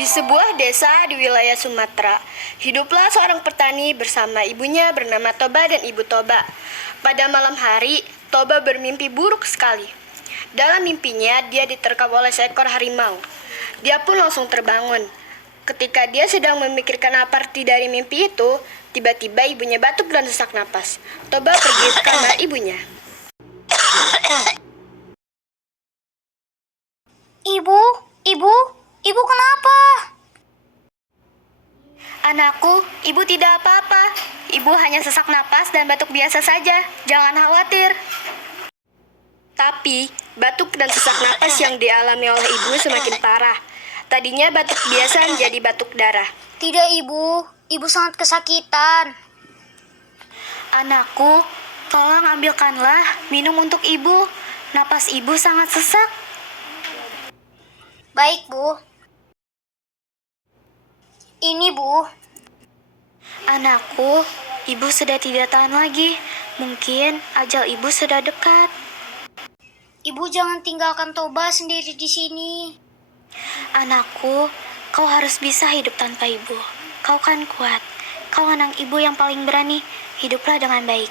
Di sebuah desa di wilayah Sumatera, hiduplah seorang petani bersama ibunya bernama Toba dan Ibu Toba. Pada malam hari, Toba bermimpi buruk sekali. Dalam mimpinya, dia diterkam oleh seekor harimau. Dia pun langsung terbangun. Ketika dia sedang memikirkan apa arti dari mimpi itu, tiba-tiba ibunya batuk dan sesak napas. Toba pergi ke kamar ibunya. Ibu, ibu, ibu kenapa? Anakku, ibu tidak apa-apa. Ibu hanya sesak napas dan batuk biasa saja. Jangan khawatir. Tapi, batuk dan sesak napas yang dialami oleh ibu semakin parah. Tadinya batuk biasa menjadi batuk darah. Tidak ibu, ibu sangat kesakitan. Anakku, tolong ambilkanlah minum untuk ibu. Napas ibu sangat sesak. Baik bu. Ini bu. Anakku, ibu sudah tidak tahan lagi. Mungkin ajal ibu sudah dekat. Ibu jangan tinggalkan Toba sendiri di sini. Anakku, kau harus bisa hidup tanpa ibu. Kau kan kuat. Kau anak ibu yang paling berani. Hiduplah dengan baik.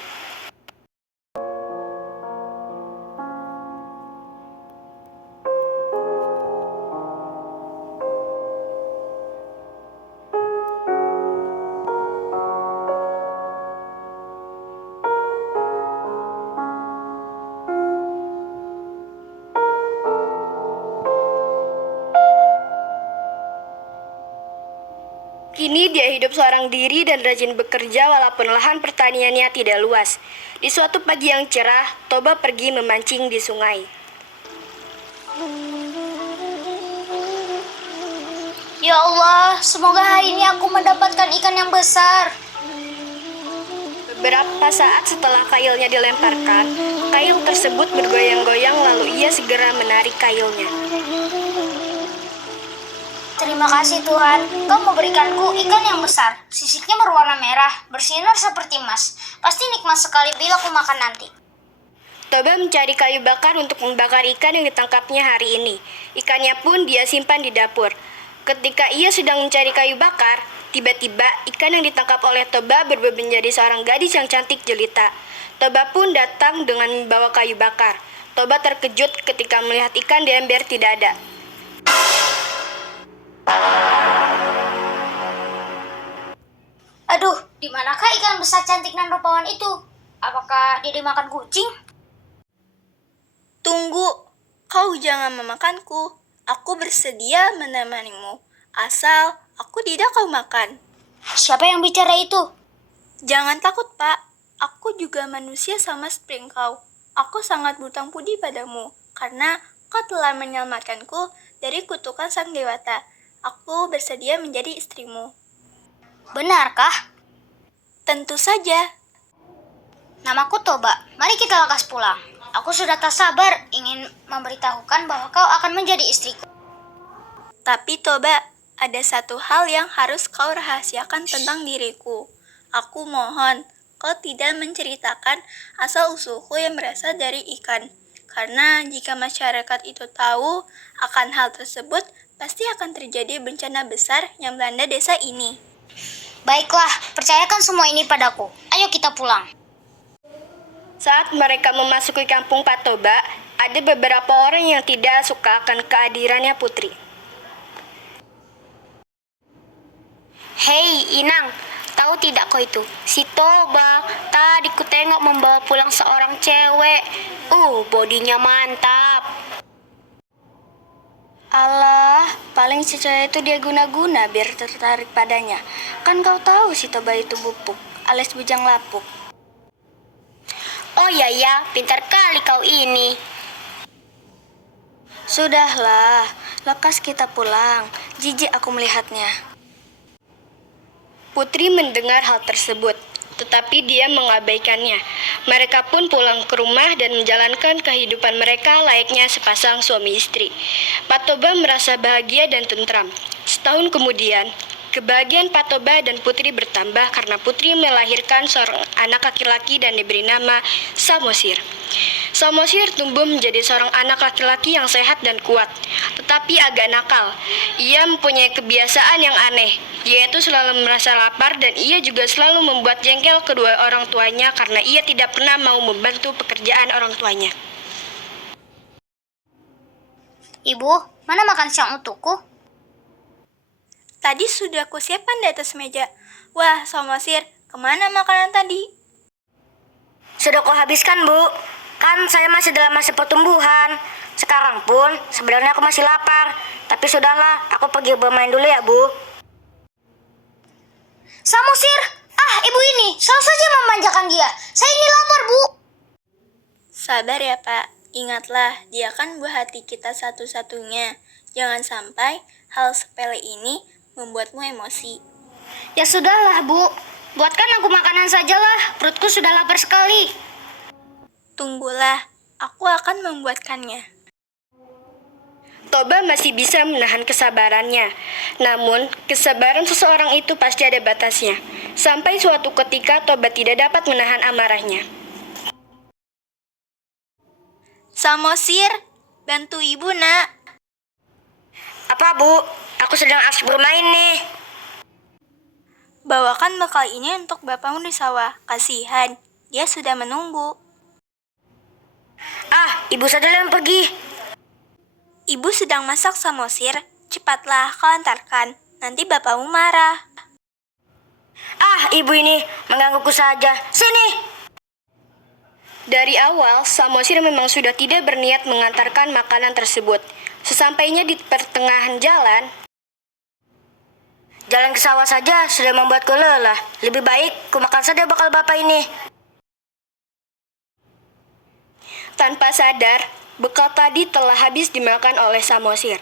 Kini dia hidup seorang diri dan rajin bekerja walaupun lahan pertaniannya tidak luas. Di suatu pagi yang cerah, Toba pergi memancing di sungai. Ya Allah, semoga hari ini aku mendapatkan ikan yang besar. Beberapa saat setelah kailnya dilemparkan, kail tersebut bergoyang-goyang lalu ia segera menarik kailnya. Terima kasih Tuhan, Kau memberikanku ikan yang besar. Sisiknya berwarna merah, bersinar seperti emas. Pasti nikmat sekali bila aku makan nanti. Toba mencari kayu bakar untuk membakar ikan yang ditangkapnya hari ini. Ikannya pun dia simpan di dapur. Ketika ia sedang mencari kayu bakar, tiba-tiba ikan yang ditangkap oleh Toba berubah menjadi seorang gadis yang cantik jelita. Toba pun datang dengan membawa kayu bakar. Toba terkejut ketika melihat ikan di ember tidak ada. Aduh, di manakah ikan besar cantik dan rupawan itu? Apakah dia dimakan kucing? Tunggu, kau jangan memakanku. Aku bersedia menemanimu. Asal aku tidak kau makan. Siapa yang bicara itu? Jangan takut, Pak. Aku juga manusia sama seperti kau. Aku sangat berhutang budi padamu, karena kau telah menyelamatkanku dari kutukan sang dewata. Aku bersedia menjadi istrimu. Benarkah? Tentu saja. Namaku Toba. Mari kita lekas pulang. Aku sudah tak sabar ingin memberitahukan bahwa kau akan menjadi istriku. Tapi Toba, ada satu hal yang harus kau rahasiakan tentang diriku. Aku mohon, kau tidak menceritakan asal-usulku yang berasal dari ikan. Karena jika masyarakat itu tahu akan hal tersebut, pasti akan terjadi bencana besar yang melanda desa ini. Baiklah, percayakan semua ini padaku. Ayo kita pulang. Saat mereka memasuki kampung Patoba, ada beberapa orang yang tidak suka akan kehadirannya Putri. Hei Inang, tahu tidak kau itu? Si Toba, tadi ku tengok membawa pulang seorang cewek. Bodinya mantap. Alah, paling si cewek itu dia guna-guna biar tertarik padanya. Kan kau tahu si Toba itu bupuk, alias bujang lapuk. Oh ya, pintar kali kau ini. Sudahlah, lekas kita pulang. Jijik aku melihatnya. Putri mendengar hal tersebut, tetapi dia mengabaikannya. Mereka pun pulang ke rumah dan menjalankan kehidupan mereka layaknya sepasang suami istri. Patoba merasa bahagia dan tentram. Setahun kemudian, kebahagiaan Patoba dan Putri bertambah karena Putri melahirkan seorang anak laki-laki dan diberi nama Samosir. Samosir tumbuh menjadi seorang anak laki-laki yang sehat dan kuat, tetapi agak nakal. Ia mempunyai kebiasaan yang aneh, yaitu selalu merasa lapar dan ia juga selalu membuat jengkel kedua orang tuanya karena ia tidak pernah mau membantu pekerjaan orang tuanya. Ibu, mana makan siang untukku? Tadi sudah kusiapkan di atas meja. Wah, Samosir, kemana makanan tadi? Sudah kuhabiskan, Bu. Kan saya masih dalam masa pertumbuhan. Sekarang pun sebenarnya aku masih lapar. Tapi sudahlah, aku pergi bermain dulu ya, Bu. Samosir! Ah, ibu ini, selalu saja memanjakan dia. Saya ini lapar, Bu. Sabar ya, Pak. Ingatlah, dia kan buah hati kita satu-satunya. Jangan sampai hal sepele ini membuatmu emosi. Ya sudahlah, Bu. Buatkan aku makanan sajalah. Perutku sudah lapar sekali. Tunggulah, aku akan membuatkannya. Toba masih bisa menahan kesabarannya. Namun, kesabaran seseorang itu pasti ada batasnya. Sampai suatu ketika Toba tidak dapat menahan amarahnya. Samosir, bantu ibu, Nak. Apa, Bu? Aku sedang asik bermain nih. Bawakan bekal ini untuk bapakmu di sawah. Kasihan, dia sudah menunggu. Ah, ibu saja yang pergi. Ibu sedang masak, Samosir. Cepatlah kau antarkan, nanti bapakmu marah. Ah, ibu ini menggangguku saja. Sini. Dari awal, Samosir memang sudah tidak berniat mengantarkan makanan tersebut. Sesampainya di pertengahan jalan, Jalan ke sawah saja sudah membuatku lelah. Lebih baik ku makan saja bekal bapak ini. tanpa sadar, bekal tadi telah habis dimakan oleh Samosir.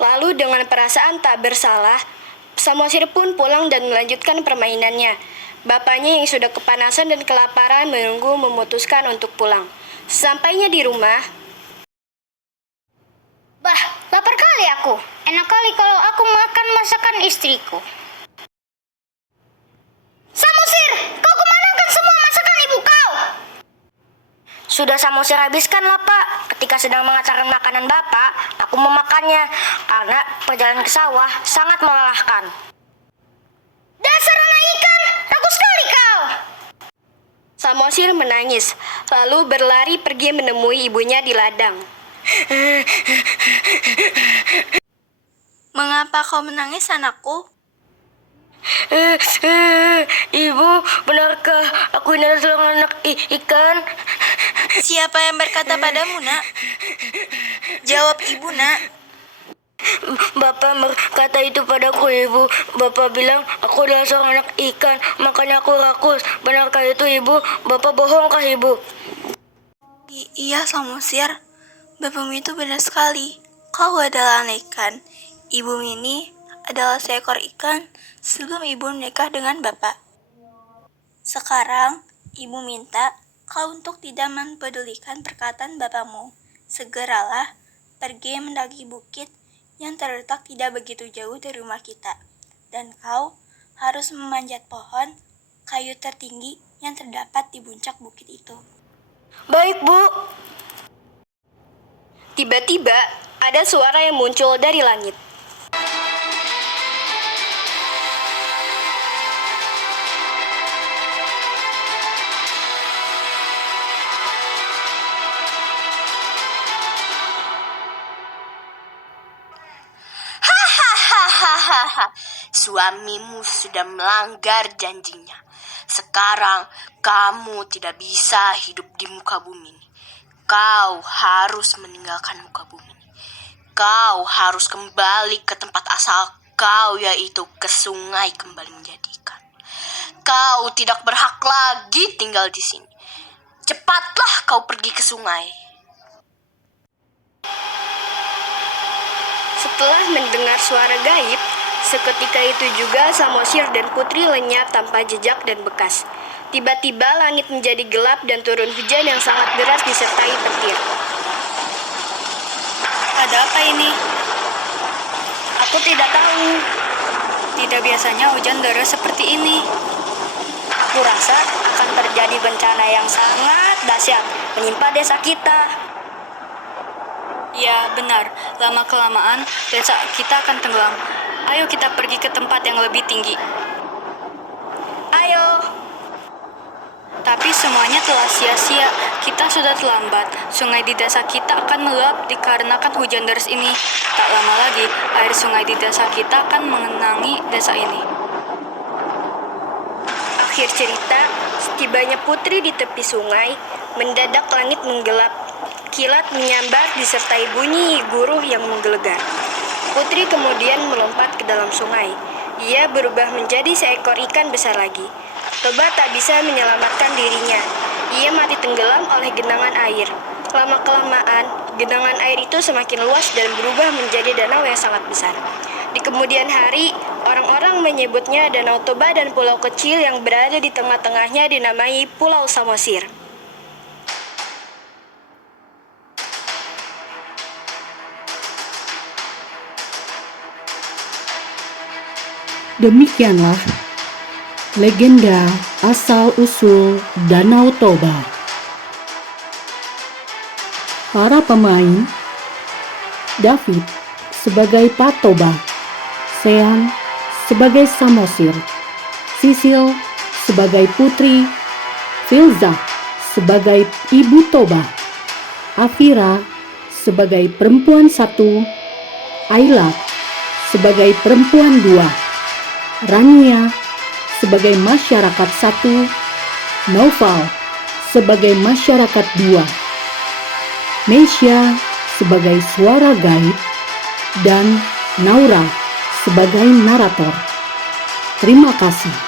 Lalu dengan perasaan tak bersalah, Samosir pun pulang dan melanjutkan permainannya. Bapaknya yang sudah kepanasan dan kelaparan menunggu memutuskan untuk pulang. Sampainya di rumah, Bah, lapar kali aku. Enak kali kalau aku makan masakan istriku. Samosir, kau kemanakan semua masakan ibu kau? Sudah Samosir habiskan lah, Pak. Ketika sedang mengantarkan makanan bapak, aku memakannya. Karena perjalanan ke sawah sangat melelahkan. Dasar anak ikan, ragu sekali kau. Samosir menangis, lalu berlari pergi menemui ibunya di ladang. Mengapa kau menangis, anakku? Ibu, benarkah aku ini adalah seorang anak ikan? Siapa yang berkata padamu, Nak? Jawab ibu, Nak. Bapak berkata itu padaku, Ibu. Bapak bilang aku adalah seorang anak ikan, makanya aku rakus. Benarkah itu, Ibu? Bapak bohongkah, Ibu? Iya, Samosir. Bapakmu itu benar sekali. Kau adalah anak ikan. Ibu ini adalah seekor ikan sebelum ibu menikah dengan bapak. Sekarang, ibu minta kau untuk tidak mempedulikan perkataan bapakmu. Segeralah pergi mendaki bukit yang terletak tidak begitu jauh dari rumah kita. Dan kau harus memanjat pohon kayu tertinggi yang terdapat di puncak bukit itu. Baik, Bu. Tiba-tiba, ada suara yang muncul dari langit. Hahaha, suamimu sudah melanggar janjinya. Sekarang kamu tidak bisa hidup di muka bumi ini. Kau harus meninggalkan muka bumi ini. Kau harus kembali ke tempat asal kau, yaitu ke sungai kembali menjadi ikan. Kau tidak berhak lagi tinggal di sini. Cepatlah kau pergi ke sungai. Setelah mendengar suara gaib, seketika itu juga Samosir dan Putri lenyap tanpa jejak dan bekas. Tiba-tiba langit menjadi gelap dan turun hujan yang sangat deras disertai petir. Ada apa ini? Aku tidak tahu. Tidak biasanya hujan deras seperti ini. Kurasa akan terjadi bencana yang sangat dahsyat. menimpa desa kita. Ya, benar. Lama-kelamaan, desa kita akan tenggelam. Ayo kita pergi ke tempat yang lebih tinggi. Ayo. Tapi semuanya telah sia-sia. Kita sudah terlambat. Sungai di desa kita akan meluap dikarenakan hujan deras ini. Tak lama lagi, air sungai di desa kita akan mengenangi desa ini. Akhir cerita, setibanya Putri di tepi sungai, mendadak langit menggelap. Kilat menyambar disertai bunyi guruh yang menggelegar. Putri kemudian melompat ke dalam sungai. Ia berubah menjadi seekor ikan besar lagi. Toba tak bisa menyelamatkan dirinya. Ia mati tenggelam oleh genangan air. Lama-kelamaan, genangan air itu semakin luas dan berubah menjadi danau yang sangat besar. Di kemudian hari, orang-orang menyebutnya Danau Toba dan pulau kecil yang berada di tengah-tengahnya dinamai Pulau Samosir. Demikianlah legenda asal-usul Danau Toba. Para pemain: David sebagai Patoba, Sean sebagai Samosir, Sisil sebagai Putri, Filza sebagai Ibu Toba, Afira sebagai perempuan 1, Ayla sebagai perempuan 2, Rania sebagai masyarakat 1, Noval sebagai masyarakat 2, Meisya sebagai suara gaib, dan Naura sebagai narator. Terima kasih.